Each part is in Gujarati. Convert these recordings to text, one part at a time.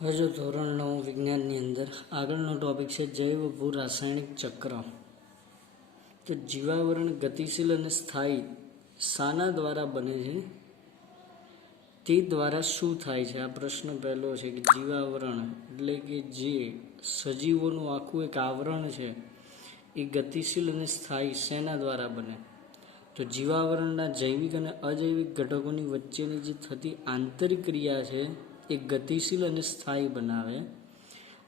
હવે જો ધોરણ 9 વિજ્ઞાનની અંદર આગળનો ટોપિક છે જૈવ ભૂ રાસાયણિક ચક્ર. તો જીવાવરણ ગતિશીલ અને સ્થાયી શાના દ્વારા બને છે, તે દ્વારા શું થાય છે? આ પ્રશ્ન પહેલો છે કે જીવાવરણ એટલે કે જે સજીવોનું આખું એક આવરણ છે એ ગતિશીલ અને સ્થાયી શેના દ્વારા બને? તો જીવાવરણના જૈવિક અને અજૈવિક ઘટકોની વચ્ચેની જે થતી આંતરિક ક્રિયા છે એ ગતિશીલ અને સ્થાયી બનાવે,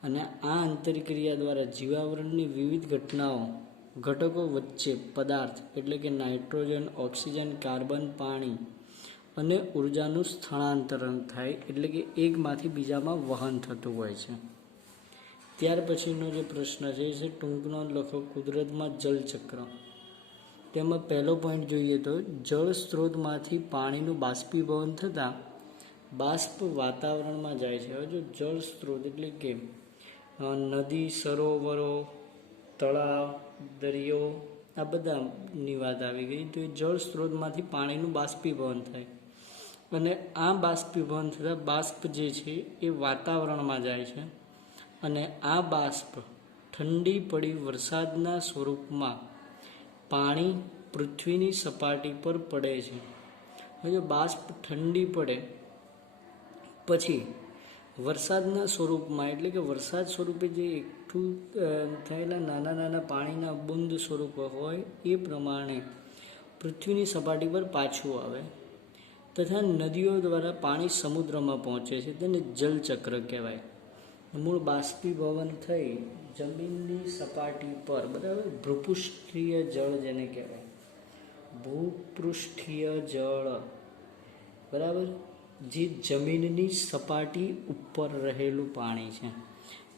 અને આ આંતરક્રિયા દ્વારા જીવાવરણની વિવિધ ઘટકો વચ્ચે પદાર્થ એટલે કે નાઇટ્રોજન, ઓક્સિજન, કાર્બન, પાણી અને ઉર્જાનું સ્થળાંતરણ થાય, એટલે કે એકમાંથી બીજામાં વહન થતું હોય છે. ત્યાર પછીનો જે પ્રશ્ન છે એ છે ટૂંકનો લખો કુદરતમાં જલચક્ર. તેમાં પહેલો પોઈન્ટ જોઈએ તો જળ સ્ત્રોતમાંથી પાણીનું બાષ્પીભવન થતાં બાષ્પ વાતાવરણમાં જાય છે. હવે જો જળ સ્ત્રોત એટલે કે નદી, સરોવરો, તળાવ, દરિયો આ બધાની વાત આવી ગઈ. તો એ જળ સ્ત્રોતમાંથી પાણીનું બાષ્પીભવન થાય, અને આ બાષ્પીભવન થતાં બાષ્પ જે છે એ વાતાવરણમાં જાય છે, અને આ બાષ્પ ઠંડી પડી વરસાદના સ્વરૂપમાં પાણી પૃથ્વીની સપાટી પર પડે છે. હવે જો બાષ્પ ઠંડી પડે પછી વરસાદના સ્વરૂપમાં એટલે કે વરસાદ સ્વરૂપે જે એકઠું થયેલા નાના નાના પાણીના બુંદ સ્વરૂપ હોય એ પ્રમાણે પૃથ્વીની સપાટી પર પાછું આવે, તથા નદીઓ દ્વારા પાણી સમુદ્રમાં પહોંચે છે. તેને જલચક્ર કહેવાય. મૂળ બાષ્પીભવન થઈ જમીનની સપાટી પર, બરાબર, ભૂપૃષ્ઠીય જળ જેને કહેવાય, ભૂપૃષ્ઠીય જળ, બરાબર, જે જમીનની સપાટી ઉપર રહેલું પાણી છે.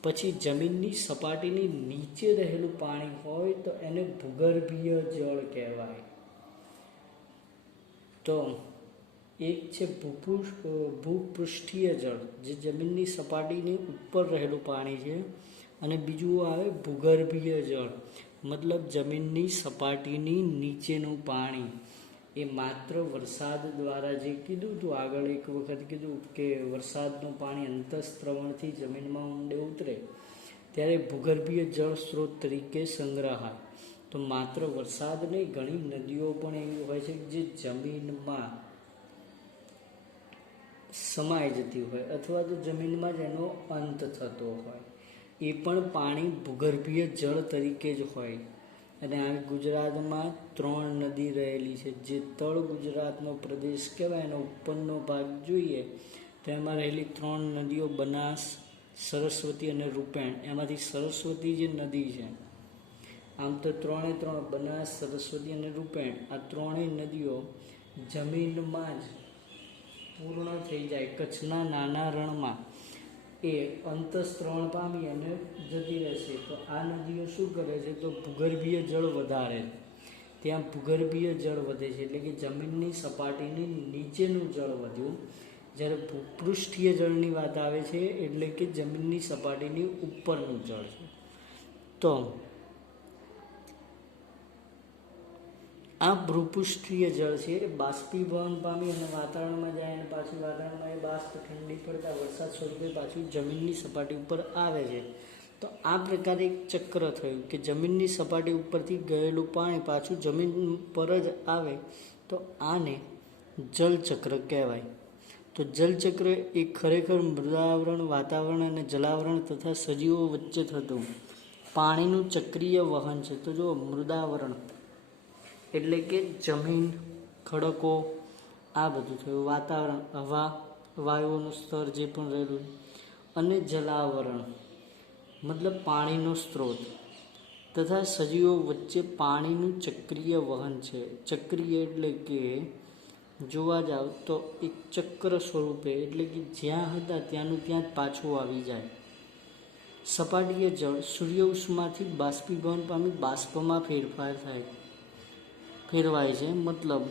પછી જમીનની સપાટીની નીચે રહેલું પાણી હોય તો એને ભૂગર્ભીય જળ કહેવાય. તો એક છે ભૂપૃષ્ઠીય જળ, જે જમીનની સપાટીની ઉપર રહેલું પાણી છે, અને બીજું આવે ભૂગર્ભીય જળ, મતલબ જમીનની સપાટીની નીચેનું પાણી. એ માત્ર વરસાદ દ્વારા, જે કીધું હતું આગળ એક વખત કીધું કે વરસાદનું પાણી અંતઃસ્ત્રવણથી જમીનમાં ઊંડે ઉતરે ત્યારે ભૂગર્ભીય જળ સ્ત્રોત તરીકે સંગ્રહાય. તો માત્ર વરસાદ નહીં, ઘણી નદીઓ પણ એવી હોય છે જે જમીનમાં સમાઈ જતી હોય અથવા તો જમીનમાં જ એનો અંત થતો હોય, એ પણ પાણી ભૂગર્ભીય જળ તરીકે જ હોય. અને આ ગુજરાતમાં 3 નદી રહેલી છે. જે તળ ગુજરાતનો પ્રદેશ કહેવાય, એનો ઉપરનો ભાગ જોઈએ તો એમાં રહેલી 3 નદીઓ બનાસ, સરસ્વતી અને રૂપેણ. એમાંથી સરસ્વતી જે નદી છે, આમ તો 3 બનાસ, સરસ્વતી અને રૂપેણ, આ 3 નદીઓ જમીનમાં જ પૂર્ણ થઈ જાય. કચ્છના નાના રણમાં એ અંતઃસ્ત્રવણ પામી અને જતી રહેશે. તો આ નદીઓ શું કરે છે, તો ભૂગર્ભીય જળ વધારે, ત્યાં ભૂગર્ભીય જળ વધે છે, એટલે કે જમીનની સપાટીની નીચેનું જળ વધ્યું. જ્યારે ભૂપૃષ્ઠીય જળની વાત આવે છે એટલે કે જમીનની સપાટીની ઉપરનું જળ છે. તો આ ભૂપૃષ્ઠીય જળ છે એ બાષ્પીભવન પામી અને વાતાવરણમાં જાય, અને પાછું વાતાવરણમાં એ બાષ્પ ઠંડી પડતા વરસાદ સ્વરૂપે પાછું જમીનની સપાટી ઉપર આવે છે. તો આ પ્રકારે એક ચક્ર થયું કે જમીનની સપાટી ઉપરથી ગયેલું પાણી પાછું જમીન પર જ આવે. તો આને જલચક્ર કહેવાય. તો જલચક્ર એ ખરેખર મૃદાવરણ, વાતાવરણ અને જલાવરણ તથા સજીવો વચ્ચે થતું પાણીનું ચક્રીય વહન છે. તો જો મૃદાવરણ એટલે કે જમીન, ખડકો, આ બધું થયું. વાતાવરણ, હવા, વાયુઓનું સ્તર જે પણ રહેલું, અને જલાવરણ મતલબ પાણીનો સ્ત્રોત તથા સજીવો વચ્ચે પાણીનું ચક્રીય વહન છે. ચક્રીય એટલે કે જોવા જાવ તો એક ચક્ર સ્વરૂપે, એટલે કે જ્યાં હતા ત્યાંનું ત્યાં જ પાછું આવી જાય. સપાટીય જળ સૂર્ય ઉષ્માથી બાષ્પીભવન પામી બાષ્પમાં ફેરવાય છે. મતલબ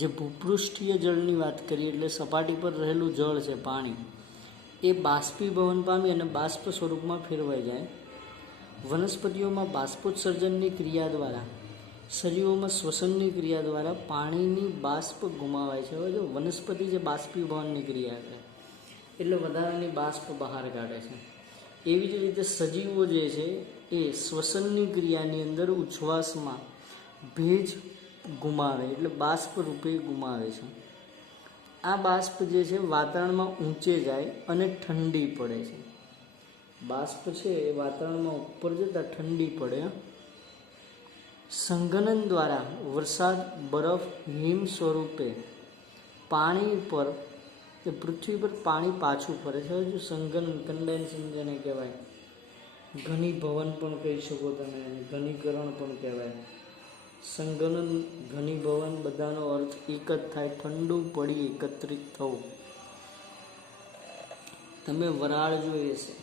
જે ભૂપૃષ્ઠીય જળની વાત કરીએ એટલે સપાટી પર રહેલું જળ છે, પાણી, એ બાષ્પીભવન પામી અને બાષ્પ સ્વરૂપમાં ફેરવાઈ જાય. વનસ્પતિઓમાં બાષ્પોત્સર્જનની ક્રિયા દ્વારા, સજીવોમાં શ્વસનની ક્રિયા દ્વારા પાણીની બાષ્પ ગુમાવાય છે. હવે જો વનસ્પતિ જે બાષ્પીભવનની ક્રિયા છે એટલે વધારાની બાષ્પ બહાર કાઢે છે. એવી જ રીતે સજીવો જે છે એ શ્વસનની ક્રિયાની અંદર ઉચ્છ્વાસમાં ભેજ ગુમાવે એટલે બાષ્પ રૂપે ગુમાવે છે. આ બાષ્પ જે છે વાતાવરણમાં ઊંચે જાય અને ઠંડી પડે છે. બાષ્પ છે એ વાતાવરણમાં ઉપર જતાં ઠંડી પડે. સંઘનન દ્વારા વરસાદ, બરફ, હિમ સ્વરૂપે પાણી પર કે પૃથ્વી પર પાણી પાછું ફરે છે. જો સંઘનન, કન્ડેન્સેશન જેને કહેવાય, ઘનીભવન પણ કહી શકો તમે, ઘનીકરણ પણ કહેવાય. સંઘનન, ઘનીભવન બધાનો અર્થ એક જ થાય, ઠંડુ પડી એકત્રિત થવું. તમે વરાળ જોઈ હશે,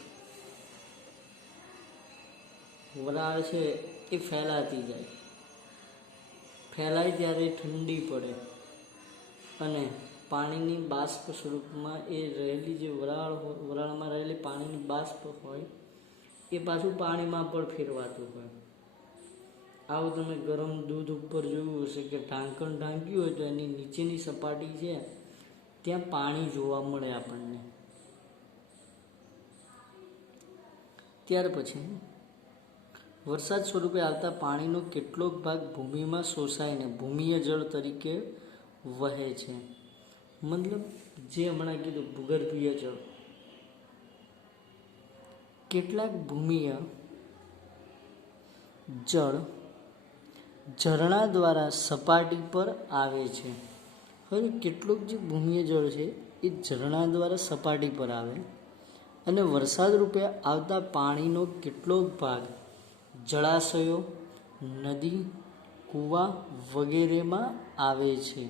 વરાળ છે એ ફેલાતી જાય, ફેલાય ત્યારે ઠંડી પડે અને પાણીની બાષ્પ સ્વરૂપમાં એ રહેલી જે વરાળમાં રહેલી પાણીની બાષ્પ હોય એ પાછું પાણીમાં પણ ફેરવાતું હોય. આવું તમે ગરમ દૂધ ઉપર જોયું હશે કે ઢાંકણ ઢાંક્યું હોય તો એની નીચેની સપાટી છે ત્યાં પાણી જોવા મળે આપણને. ત્યાર પછી વરસાદ સ્વરૂપે આવતા પાણીનો કેટલોક ભાગ ભૂમિમાં શોષાઈને ભૂમિય જળ તરીકે વહે છે. મતલબ જે હમણાં કીધું ભૂગર્ભીય જળ. કેટલાક ભૂમિય જળ ઝરણા દ્વારા સપાટી પર આવે છે. હવે કેટલુંક જે ભૂમિય જળ છે એ ઝરણા દ્વારા સપાટી પર આવે અને વરસાદ રૂપે આવતા પાણીનો કેટલોક ભાગ જળાશયો, નદી, કૂવા વગેરેમાં આવે છે.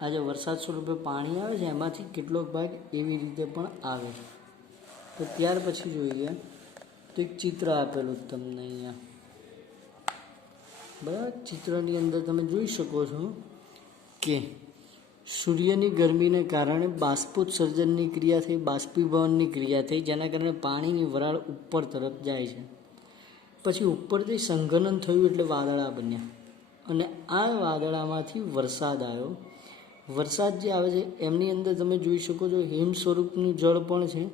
આ જે વરસાદ સ્વરૂપે પાણી આવે છે એમાંથી કેટલોક ભાગ એવી રીતે પણ આવે. તો ત્યાર પછી જોઈએ તો એક ચિત્ર આપેલું તમને અહીંયા, બરાબર. ચિત્રની અંદર તમે જોઈ શકો છો કે સૂર્યની ગરમીને કારણે બાષ્પોત્સર્જનની ક્રિયા થઈ, બાષ્પીભવનની ક્રિયા થઈ, જેના કારણે પાણીની વરાળ ઉપર તરફ જાય છે. પછી ઉપરથી સંઘનન થયું એટલે વાદળા બન્યા અને આ વાદળામાંથી વરસાદ આવ્યો. વરસાદ જે આવે છે એમની અંદર તમે જોઈ શકો છો હિમ સ્વરૂપનું જળ પણ છે.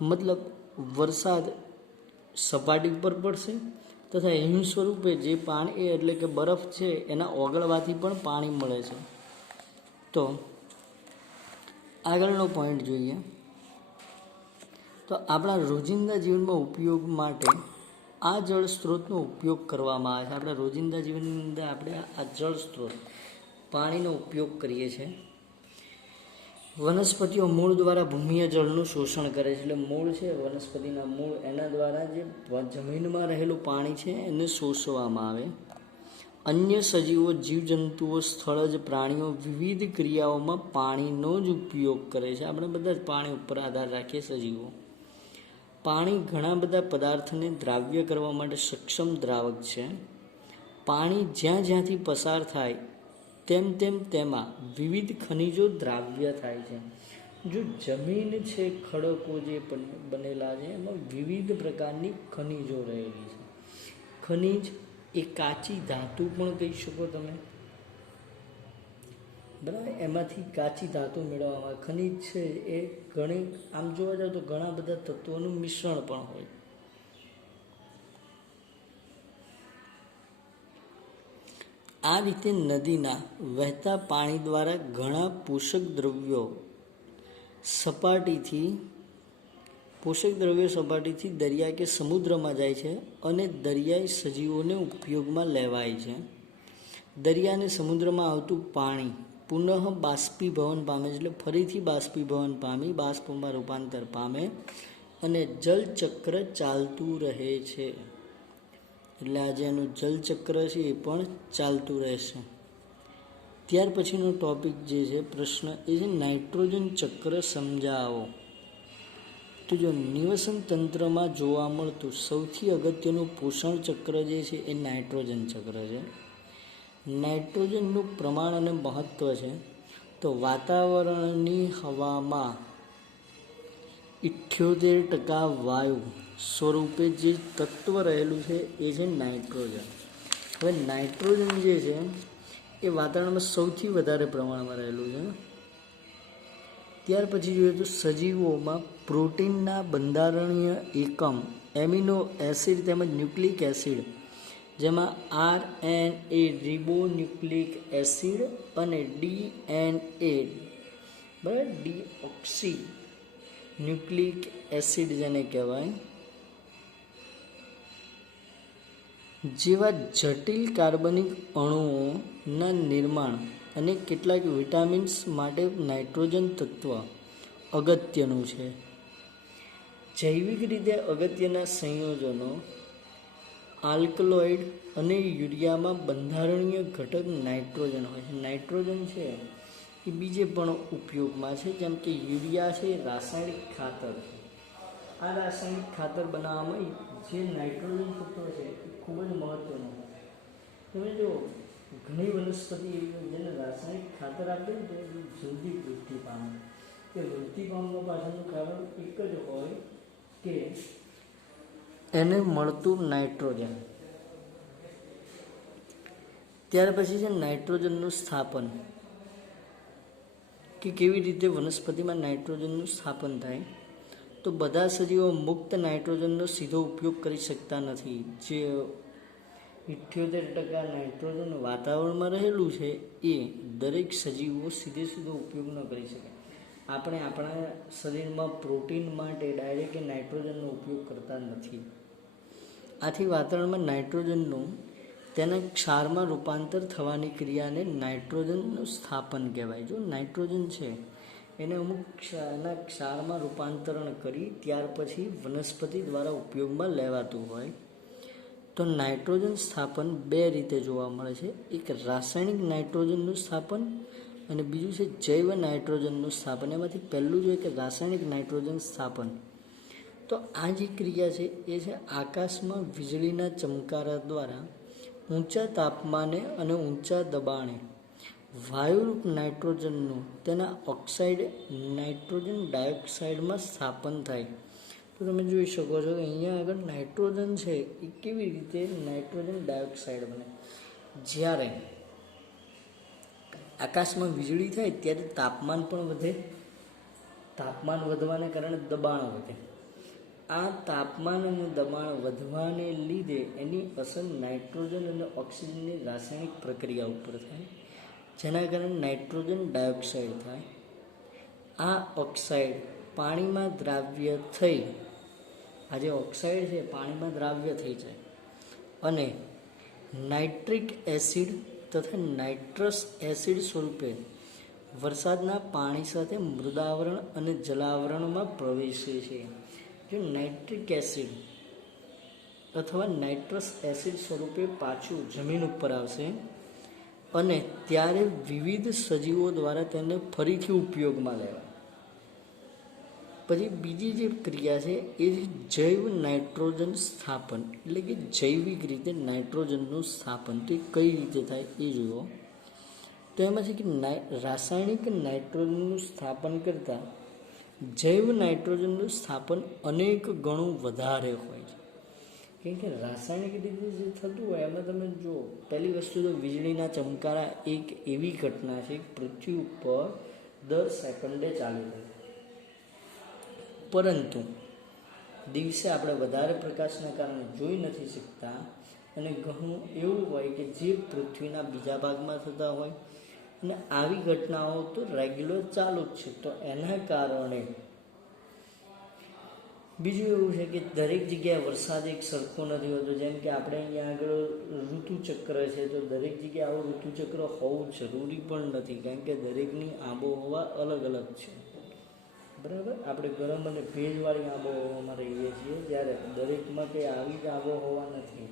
મતલબ વરસાદ સપાટી પર પડશે તથા હિમ સ્વરૂપે જે પાણી એટલે કે બરફ છે એના ઓગળવાથી પણ પાણી મળે છે. તો આગળનો પોઈન્ટ જોઈએ તો આપણા રોજિંદા જીવનમાં ઉપયોગ માટે આ જળ સ્ત્રોતનો ઉપયોગ કરવામાં આવે છે. આપણા રોજિંદા જીવનની અંદર આપણે આ જળ સ્ત્રોત પાણીનો ઉપયોગ કરીએ છીએ. વનસ્પતિઓ મૂળ દ્વારા ભૂમિય જળનું શોષણ કરે છે. એટલે મૂળ છે વનસ્પતિના મૂળ, એના દ્વારા જે જમીનમાં રહેલું પાણી છે એને શોષવામાં આવે. અન્ય સજીવો, જીવજંતુઓ, સ્થળજ પ્રાણીઓ વિવિધ ક્રિયાઓમાં પાણીનો જ ઉપયોગ કરે છે. આપણે બધા જ પાણી ઉપર આધાર રાખીએ સજીવો. પાણી ઘણા બધા પદાર્થને દ્રાવ્ય કરવા માટે સક્ષમ દ્રાવક છે. પાણી જ્યાંથી પસાર થાય તેમ તેમાં વિવિધ ખનિજો દ્રાવ્ય થાય છે. જો જમીન છે, ખડકો જે બનેલા છે એમાં વિવિધ પ્રકારની ખનિજો રહેલી છે. ખનિજ એ કાચી ધાતુ પણ કહી શકો તમે, બરાબર. એમાંથી કાચી ધાતુ મેળવવામાં. ખનિજ છે એ ઘણી આમ જોવા જાવ તો ઘણા બધા તત્વોનું મિશ્રણ પણ હોય. આ રીતે નદીના વહેતા પાણી દ્વારા ઘણા પોષક દ્રવ્યો સપાટીથી દરિયા કે સમુદ્રમાં જાય છે અને દરિયાઈ સજીવોને ઉપયોગમાં લેવાય છે. દરિયા અને સમુદ્રમાં આવતું પાણી પુનઃ બાષ્પીભવન પામે છે, એટલે ફરીથી બાષ્પીભવન પામી બાષ્પમાં રૂપાંતર પામે અને જલચક્ર ચાલતું રહે છે. એટલે આજે એનું જલચક્ર છે એ પણ ચાલતું રહેશે. ત્યાર પછીનો ટોપિક જે છે પ્રશ્ન એ છે નાઇટ્રોજન ચક્ર સમજાવો. તો જો નિવસન તંત્રમાં જોવા મળતું સૌથી અગત્યનું પોષણ ચક્ર જે છે એ નાઇટ્રોજન ચક્ર છે. નાઇટ્રોજનનું પ્રમાણ અને મહત્ત્વ છે તો વાતાવરણની હવામાં 78% વાયુ સ્વરૂપે જે તત્વ રહેલું છે એ છે નાઇટ્રોજન. હવે નાઇટ્રોજન જે છે એ વાતાવરણમાં સૌથી વધારે પ્રમાણમાં રહેલું છે. ત્યાર પછી જોઈએ તો સજીવોમાં પ્રોટીનના બંધારણીય એકમ એમિનો એસિડ તેમજ ન્યુક્લિક એસિડ, જેમાં RNA રિબોન્યુક્લિક એસિડ અને DNA બરાબર ડીઓક્સી ન્યુક્લિક એસિડ જેને કહેવાય, જેવા જટિલ કાર્બનિક અણુઓના નિર્માણ અને કેટલાક વિટામિન્સ માટે નાઇટ્રોજન તત્વ અગત્યનું છે. જૈવિક રીતે અગત્યના સંયોજનો આલ્કલોઇડ અને યુરિયામાં બંધારણીય ઘટક નાઇટ્રોજન હોય છે. નાઇટ્રોજન છે એ બીજે પણ ઉપયોગમાં છે, જેમ કે યુરિયા છે એ રાસાયણિક ખાતર છે. આ રાસાયણિક ખાતર બનાવવામાં જે નાઇટ્રોજન તત્વ છે એ ખૂબ જ મહત્વનું છે. તમે જો ઘણી વનસ્પતિ એવી જેને રાસાયણિક ખાતર આપે ને તો જલ્દી વૃદ્ધિ પામે. તે વૃદ્ધિ પામવા પાછળનું કારણ એક જ હોય કે એને મળતું નાઇટ્રોજન. ત્યાર પછી છે નાઇટ્રોજનનું સ્થાપન, કે કેવી રીતે વનસ્પતિમાં નાઇટ્રોજનનું સ્થાપન થાય. તો બધા સજીવો મુક્ત નાઇટ્રોજનનો સીધો ઉપયોગ કરી શકતા નથી. જે 78% નાઇટ્રોજન વાતાવરણમાં રહેલું છે એ દરેક સજીવો સીધો ઉપયોગ ન કરી શકે. આપણે આપણા શરીરમાં પ્રોટીન માટે ડાયરેક્ટ નાઇટ્રોજનનો ઉપયોગ કરતા નથી. આથી વાતાવરણમાં નાઇટ્રોજનનું તેના ક્ષારમાં રૂપાંતર થવાની ક્રિયાને નાઇટ્રોજનનું સ્થાપન કહેવાય. જો નાઇટ્રોજન છે એને અમુક એના ક્ષારમાં રૂપાંતરણ કરી ત્યાર પછી વનસ્પતિ દ્વારા ઉપયોગમાં લેવાતું હોય. તો નાઇટ્રોજન સ્થાપન બે રીતે જોવા મળે છે. એક રાસાયણિક નાઇટ્રોજનનું સ્થાપન અને બીજું છે જૈવ નાઇટ્રોજનનું સ્થાપન. એમાંથી પહેલું જોઈએ કે રાસાયણિક નાઇટ્રોજન સ્થાપન. તો આ જે ક્રિયા છે એ છે આકાશમાં વીજળીના ચમકારા દ્વારા ઊંચા તાપમાને અને ઊંચા દબાણે વાયુરૂપ નાઇટ્રોજનનું તેના ઓક્સાઇડ નાઇટ્રોજન ડાયોક્સાઇડમાં સ્થાપન થાય. તો તમે જોઈ શકો છો કે અહીંયા આગળ નાઇટ્રોજન છે એ કેવી રીતે નાઇટ્રોજન ડાયોક્સાઇડ બને. જ્યારે આકાશમાં વીજળી થાય ત્યારે તાપમાન પણ વધે. તાપમાન વધવાને કારણે દબાણ વધે. આ તાપમાન અને દબાણ વધવાને લીધે એની અસર નાઇટ્રોજન અને ઓક્સિજનની રાસાયણિક પ્રક્રિયા ઉપર થાય, જેના કારણે નાઇટ્રોજન ડાયોક્સાઇડ થાય. આ ઓક્સાઇડ પાણીમાં દ્રાવ્ય થઈ, આ જે ઓક્સાઇડ છે પાણીમાં દ્રાવ્ય થઈ જાય અને નાઇટ્રિક એસિડ તથા નાઇટ્રસ એસિડ સ્વરૂપે વરસાદના પાણી સાથે મૃદાવરણ અને જલાવરણમાં પ્રવેશે છે. જો નાઇટ્રિક એસિડ અથવા નાઇટ્રસ એસિડ સ્વરૂપે પાછું જમીન ઉપર આવશે અને ત્યારે વિવિધ સજીવો દ્વારા તેને ફરીથી ઉપયોગમાં લેવાય. પછી બીજી જે ક્રિયા છે એ જૈવ નાઇટ્રોજન સ્થાપન, એટલે કે જૈવિક રીતે નાઇટ્રોજનનું સ્થાપન. તો એ કઈ રીતે થાય એ જુઓ. તો એમાં છે કે રાસાયણિક નાઇટ્રોજનનું સ્થાપન કરતાં જૈવ નાઇટ્રોજનનું સ્થાપન અનેક ગણું વધારે હોય છે. કેમ કે રાસાયણિક રીતે જે થતું હોય એમાં તમે જુઓ, પહેલી વસ્તુ તો વીજળીના ચમકારા એક એવી ઘટના છે પૃથ્વી ઉપર દર સેકન્ડે ચાલી રહી. પરંતુ દિવસે આપણે વધારે પ્રકાશના કારણે જોઈ નથી શકતા અને ઘણું એવું હોય કે જે પૃથ્વીના બીજા ભાગમાં થતા હોય અને આવી ઘટનાઓ તો રેગ્યુલર ચાલુ જ છે. તો એના કારણે બીજું એવું છે કે દરેક જગ્યાએ વરસાદ એક સરખો નથી હોતો. જેમ કે આપણે અહીંયા આગળ ઋતુચક્ર છે, તો દરેક જગ્યાએ આવું ઋતુચક્ર હોવું જરૂરી પણ નથી, કારણ કે દરેકની આબોહવા અલગ અલગ છે. બરાબર, આપણે ગરમ અને ભેજવાળી આબોહવામાં રહીએ છીએ, જ્યારે દરેકમાં કંઈ આવી જ આબોહવા નથી,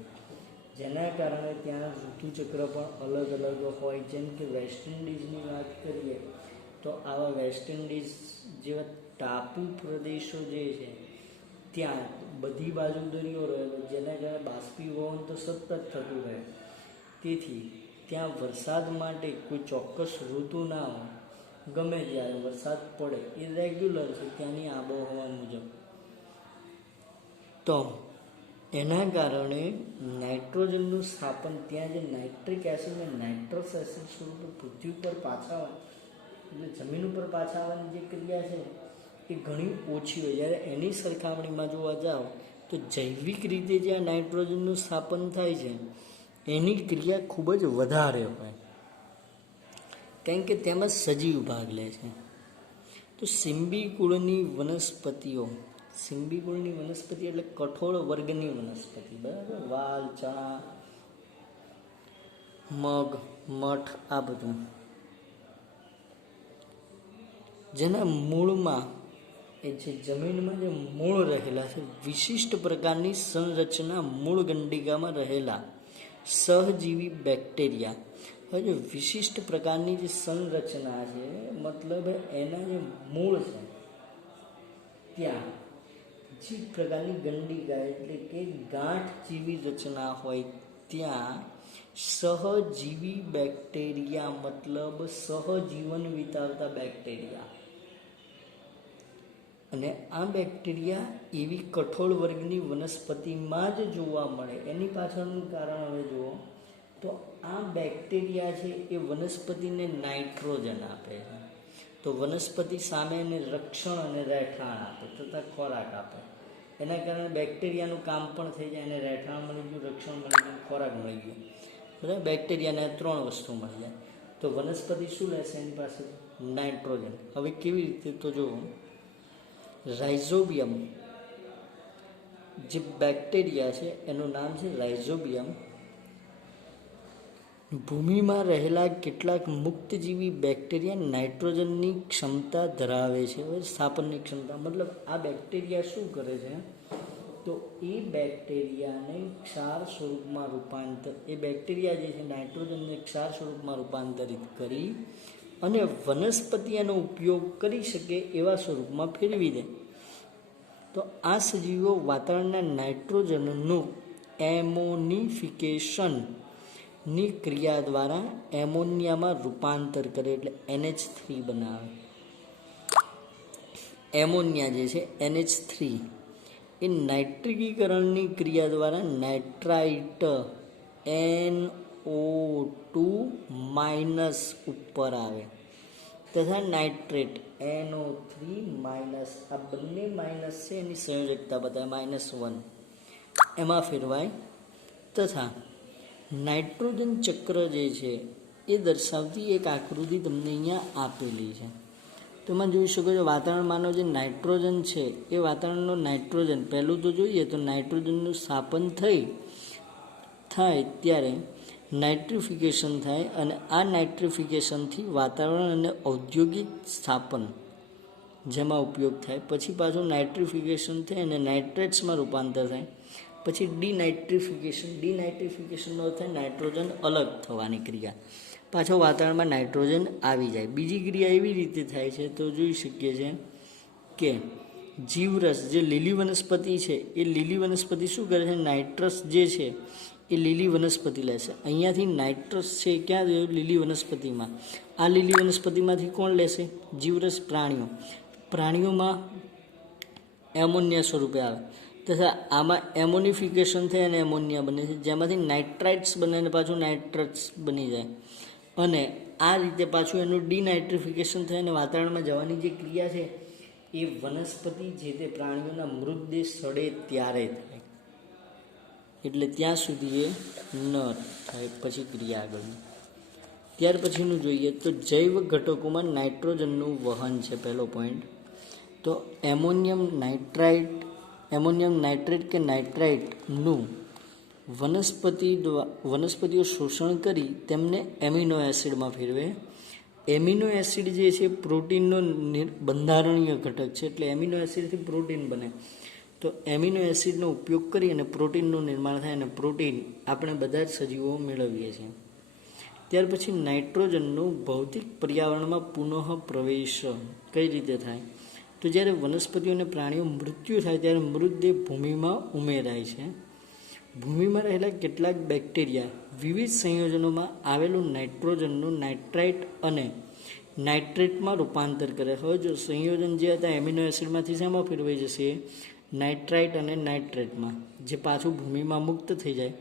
જેના કારણે ત્યાં ઋતુચક્ર પણ અલગ અલગ હોય. જેમ કે વેસ્ટ ઇન્ડિઝની વાત કરીએ તો આવા વેસ્ટ ઇન્ડિઝ જેવા ટાપુ પ્રદેશો જે છે ત્યાં બધી બાજુ દરિયો રહેલો, જેના કારણે બાષ્પીભવન તો સતત થતું રહે. તેથી ત્યાં વરસાદ માટે કોઈ ચોક્કસ ઋતુ ના હોય, ગમે ત્યારે વરસાદ પડે એ રેગ્યુલર છે ત્યાંની આબોહવા મુજબ. તો એના કારણે નાઇટ્રોજનનું સ્થાપન ત્યાં જે નાઇટ્રિક એસિડ અને નાઇટ્રસ એસિડ સ્વરૂપે પૃથ્વી પર પાછા હોય એટલે જમીન ઉપર પાછા આવવાની જે ક્રિયા છે એ ઘણી ઓછી હોય. જ્યારે એની સરખામણીમાં જોવા જાઓ તો જૈવિક રીતે જે આ નાઇટ્રોજનનું સ્થાપન થાય છે એની ક્રિયા ખૂબ જ વધારે હોય, કારણ કે તેમાં સજીવ ભાગ લે છે. તો સિમ્બી કુળની વનસ્પતિઓ, સિમ્બી કુળની વનસ્પતિ એટલે કઠોળ વર્ગની વનસ્પતિ, બરાબર. વાલ, ચણા, મગ, મઠ, આ બધું જેના મૂળમાં એ જે જમીનમાં જે મૂળ રહેલા છે, વિશિષ્ટ પ્રકારની સંરચના મૂળ ગંડિકામાં રહેલા સહજીવી બેક્ટેરિયા. હવે જે વિશિષ્ટ પ્રકારની જે સંરચના છે, મતલબ એના જે મૂળ છે ત્યાં જે પ્રકારની ગંડિકા એટલે કે ગાંઠ જેવી રચના હોય ત્યાં સહજીવી બેક્ટેરિયા, મતલબ સહજીવન વિતાવતા બેક્ટેરિયા. અને આ બેક્ટેરિયા એવી કઠોળ વર્ગની વનસ્પતિમાં જ જોવા મળે. એની પાછળનું કારણ હવે જુઓ તો આ બેક્ટેરિયા છે એ વનસ્પતિને નાઇટ્રોજન આપે છે. તો વનસ્પતિ સામે એને રક્ષણ અને રહેઠાણ આપે તથા ખોરાક આપે. એના કારણે બેક્ટેરિયાનું કામ પણ થઈ જાય, એને રહેઠાણ મળી ગયું, રક્ષણ મળી ગયું, ખોરાક મળી ગયો, બરાબર. બેક્ટેરિયાને 3 વસ્તુ મળી જાય. તો વનસ્પતિ શું લેશે એની પાસે? નાઇટ્રોજન. હવે કેવી રીતે? તો જો રાઇઝોબિયમ જે બેક્ટેરિયા છે એનું નામ છે રાઇઝોબિયમ. ભૂમિમાં રહેલા કેટલાક મુક્તજીવી બેક્ટેરિયા નાઇટ્રોજનની ક્ષમતા ધરાવે છે. સ્થાપનની ક્ષમતા, મતલબ આ બેક્ટેરિયા શું કરે છે તો એ બેક્ટેરિયાને ક્ષાર સ્વરૂપમાં એ બેક્ટેરિયા જે છે નાઇટ્રોજનને ક્ષાર સ્વરૂપમાં રૂપાંતરિત કરી અને વનસ્પતિ એનો ઉપયોગ કરી શકે એવા સ્વરૂપમાં ફેરવી દે. તો આ સજીવો વાતાવરણના નાઇટ્રોજનનું એમોનિફિકેશનની ક્રિયા દ્વારા એમોનિયામાં રૂપાંતર કરે, એટલે NH3 બનાવે. એમોનિયા જે છે NH3 એ નાઇટ્રિકીકરણની ક્રિયા દ્વારા નાઇટ્રાઇટ NO2- ઉપર આવે તથા નાઇટ્રેટ NO3- આ બંને માઇનસ છે એની સંયોજકતા બતાવે -1 એમાં ફેરવાય. તથા નાઇટ્રોજન ચક્ર જે છે એ દર્શાવતી એક આકૃતિ તમને અહીંયા આપેલી છે. તો એમાં જોઈ શકો છો વાતાવરણમાંનો જે નાઇટ્રોજન છે એ વાતાવરણનો નાઇટ્રોજન પહેલું તો જોઈએ તો નાઇટ્રોજનનું સ્થાપન થાય ત્યારે નાઇટ્રિફિકેશન થાય અને આ નાઇટ્રિફિકેશનથી વાતાવરણ અને ઔદ્યોગિક સ્થાપન જેમાં ઉપયોગ થાય, પછી પાછું નાઇટ્રિફિકેશન થાય અને નાઇટ્રેટ્સમાં રૂપાંતર થાય, પછી ડિનાઇટ્રિફિકેશનનો અર્થ થાય નાઇટ્રોજન અલગ થવાની ક્રિયા, પાછો વાતાવરણમાં નાઇટ્રોજન આવી જાય. બીજી ક્રિયા એવી રીતે થાય છે તો જોઈ શકીએ છીએ કે જીવરસ જે લીલી વનસ્પતિ છે એ લીલી વનસ્પતિ શું કરે છે? નાઇટ્રસ જે છે એ લીલી વનસ્પતિ લેશે. અહીંયાથી નાઇટ્રસ છે ક્યાં ગયું? લીલી વનસ્પતિમાં. આ લીલી વનસ્પતિમાંથી કોણ લેશે? જીવરસ, પ્રાણીઓમાં એમોનિયા સ્વરૂપે આવે તથા આમાં એમોનિફિકેશન થાય અને એમોનિયા બને છે, જેમાંથી નાઇટ્રાઇટ્સ બને અને પાછું નાઇટ્રટ્સ બની જાય. અને આ રીતે પાછું એનું ડિનાઇટ્રિફિકેશન થાય અને વાતાવરણમાં જવાની જે ક્રિયા છે એ વનસ્પતિ જે તે પ્રાણીઓના મૃતદેહ સડે ત્યારે થાય, એટલે ત્યાં સુધી એ ન થાય. પછી ક્રિયા આગળ ત્યાર પછીનું જોઈએ તો જૈવ ઘટકોમાં નાઇટ્રોજનનું વહન છે. પહેલો પોઈન્ટ તો એમોનિયમ નાઇટ્રેટ કે નાઇટ્રાઇટનું વનસ્પતિઓ શોષણ કરી તેમને એમિનો એસિડમાં ફેરવે. એમિનો એસિડ જે છે પ્રોટીનનો બંધારણીય ઘટક છે, એટલે એમિનો એસિડથી પ્રોટીન બને. તો એમિનો એસિડનો ઉપયોગ કરી અને પ્રોટીનનું નિર્માણ થાય અને પ્રોટીન આપણે બધા જ સજીવો મેળવીએ છીએ. ત્યાર પછી નાઇટ્રોજનનું ભૌતિક પર્યાવરણમાં પુનઃ પ્રવેશ કઈ રીતે થાય? તો જ્યારે વનસ્પતિઓ અને પ્રાણીઓ મૃત્યુ થાય ત્યારે મૃતદેહ ભૂમિમાં ઉમેરાય છે. ભૂમિમાં રહેલા કેટલાક બેક્ટેરિયા વિવિધ સંયોજનોમાં આવેલું નાઇટ્રોજનનું નાઇટ્રાઇટ અને નાઇટ્રેટમાં રૂપાંતર કરે. હવે જો સંયોજન જે હતા એમિનો એસિડમાંથી શેમાં ફેરવાઈ જશે? નાઇટ્રાઇટ અને નાઇટ્રેટમાં, જે પાછું ભૂમિમાં મુક્ત થઈ જાય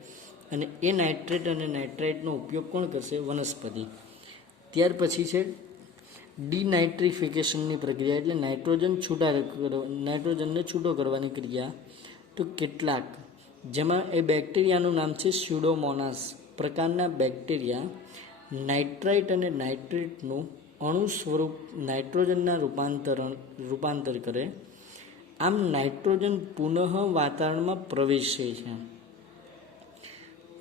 અને એ નાઇટ્રેટ અને નાઇટ્રાઇટનો ઉપયોગ કોણ કરશે? વનસ્પતિ. ત્યાર પછી છે ડિનાઇટ્રિફિકેશનની પ્રક્રિયા એટલે નાઇટ્રોજનને છૂટો કરવાની ક્રિયા. તો કેટલાક, જેમાં એ બેક્ટેરિયાનું નામ છે સ્યુડોમોનાસ પ્રકારના બેક્ટેરિયા નાઇટ્રાઇટ અને નાઇટ્રેટનું અણુ સ્વરૂપ નાઇટ્રોજનના રૂપાંતર કરે. આમ નાઇટ્રોજન પુનઃ વાતાવરણમાં પ્રવેશે છે.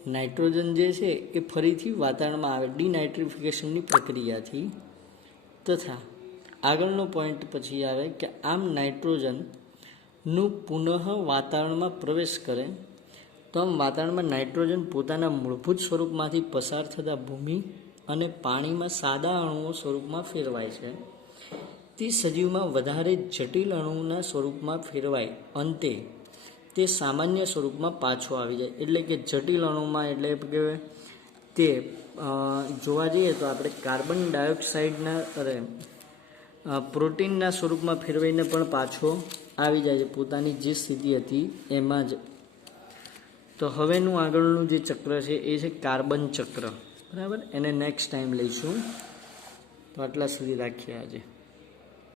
નાઇટ્રોજન જે છે એ ફરીથી વાતાવરણમાં આવે ડિનાઇટ્રિફિકેશનની પ્રક્રિયાથી. તથા આગળનો પોઈન્ટ પછી આવે કે આમ નાઇટ્રોજનનું પુનઃ વાતાવરણમાં પ્રવેશ કરે તો આમ વાતાવરણમાં નાઇટ્રોજન પોતાના મૂળભૂત સ્વરૂપમાંથી પસાર થતા ભૂમિ અને પાણીમાં સાદા અણુઓ સ્વરૂપમાં ફેરવાય છે. તે સજીવમાં વધારે જટિલ અણુના સ્વરૂપમાં ફેરવાય અંતે તે સામાન્ય સ્વરૂપમાં પાછો આવી જાય. એટલે કે જટિલ અણુમાં એટલે કે તે જોવા જઈએ તો આપણે કાર્બન ડાયોક્સાઇડના પ્રોટીનના સ્વરૂપમાં ફેરવાઈને પણ પાછો આવી જાય છે પોતાની જે સ્થિતિ હતી એમાં જ. તો હવેનું આગળનું જે ચક્ર છે એ છે કાર્બન ચક્ર. બરાબર, એને નેક્સ્ટ ટાઈમ લઈશું. તો આટલા સુધી રાખીએ આજે.